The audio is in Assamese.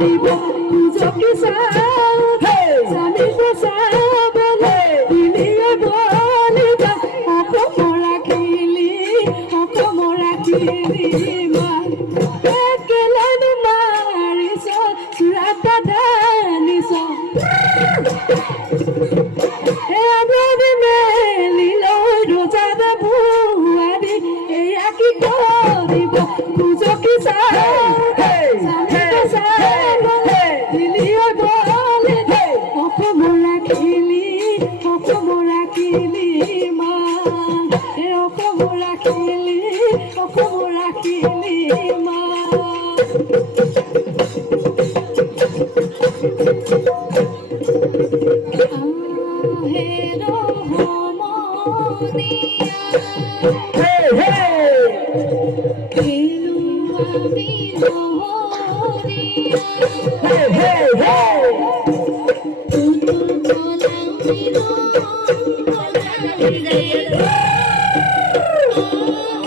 দিব খুঁজকি জানিব চাবলে দিলিয়ে বলিবা অসমৰ ৰাখিলি মা একেলানো মাৰিছ চূড়াত ধানিছ এয়াদি মেলি লৈ ৰোজাতে ভুৱাদি এয়া কি কৰিব খুঁজকি